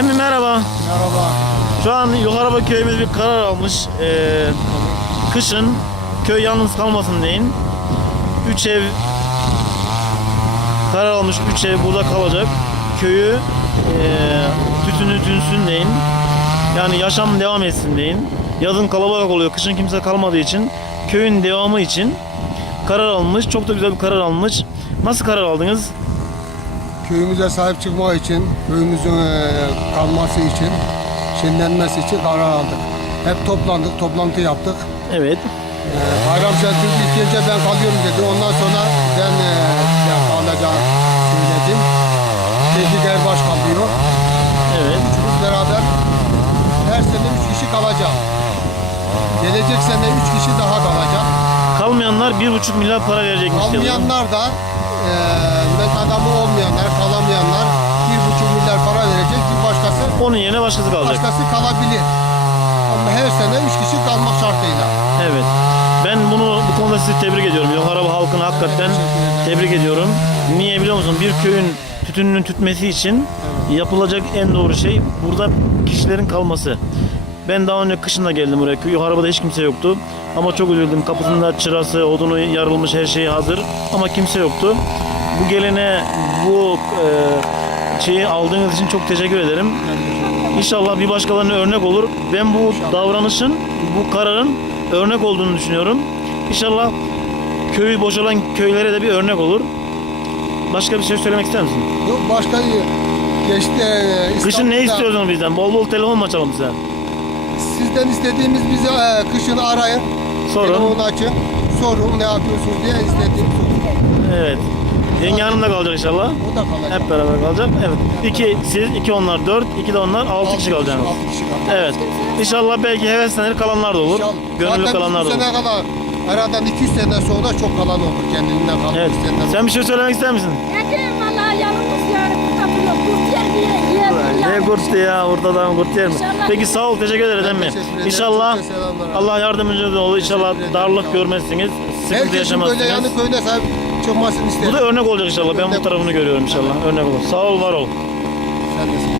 Emmi yani merhaba. Merhaba. Şu an Yukarıba köyümüz bir karar almış. Ee, kışın köy yalnız kalmasın deyin. Üç ev karar almış üç ev burada kalacak. Köyü e, tütünü tünsün deyin. Yani yaşam devam etsin deyin. Yazın kalabalık oluyor. Kışın kimse kalmadığı için köyün devamı için karar almış. Çok da güzel bir karar almış. Nasıl karar aldınız? köyümüze sahip çıkma için, köyümüzün e, kalması için, şenlenmesi için karar aldık. Hep toplandık, toplantı yaptık. Evet. Ee, Bayram Selçuk ilk önce ben kalıyorum dedi. Ondan sonra ben e, ben kalacağım söyledim. Tehlik Erbaş kalıyor. Evet. Üçümüz beraber her sene üç kişi kalacak. Gelecek sene üç kişi daha kalacak. Kalmayanlar bir buçuk milyar para verecekmiş. Kalmayanlar da e, Onun yerine başkası, başkası kalacak. Başkası kalabilir. Ama her sene 3 kişi kalmak şartıyla. Evet. Ben bunu bu konuda sizi tebrik ediyorum. Yok araba halkını hakikaten evet, tebrik ediyorum. Niye biliyor musun? Bir köyün tütününün tütmesi için evet. yapılacak en doğru şey burada kişilerin kalması. Ben daha önce kışında geldim buraya. Köy arabada hiç kimse yoktu. Ama çok üzüldüm. Kapısında çırası, odunu yarılmış her şey hazır. Ama kimse yoktu. Bu gelene bu e, gerçeği aldığınız için çok teşekkür ederim. İnşallah bir başkalarına örnek olur. Ben bu İnşallah. davranışın, bu kararın örnek olduğunu düşünüyorum. İnşallah köyü boşalan köylere de bir örnek olur. Başka bir şey söylemek ister misin? Yok başka bir geçti. İstanbul'da. Kışın ne istiyorsun bizden? Bol bol telefon mu açalım size? Sizden istediğimiz bize kışın arayın. Sorun. Telefonu açın. Sorun ne yapıyorsunuz diye istediğimiz. Evet. Yenge da hanım da kalacak inşallah. O da kalacak. Hep beraber kalacak. Evet. İki siz, iki onlar dört, iki de onlar altı, altı kişi kalacaksınız. Altı kişi kalacak. Evet. İnşallah belki heveslenir kalanlar da olur. İnşallah. Gönüllü Zaten kalanlar da olur. Zaten kadar herhalde iki üç sene sonra çok kalan olur kendinden kalan Evet. Senden Sen bir şey söylemek var. ister misin? Yeterim valla yanımız yani. Ne kurt diye ya orada da kurt yer mi? Peki sağ ol teşekkür, teşekkür ederim ben mi? İnşallah Allah yardımcınız olur. İnşallah darlık kal. görmezsiniz. Sıkıntı Herkesin yaşamazsınız. Herkesin böyle yanık öyle sahip çökmesini hmm. isterim. Bu da örnek olacak inşallah. Örnek ben bu ol. tarafını görüyorum inşallah. Evet. Örnek olur. Sağ ol, var ol. Sen de sen.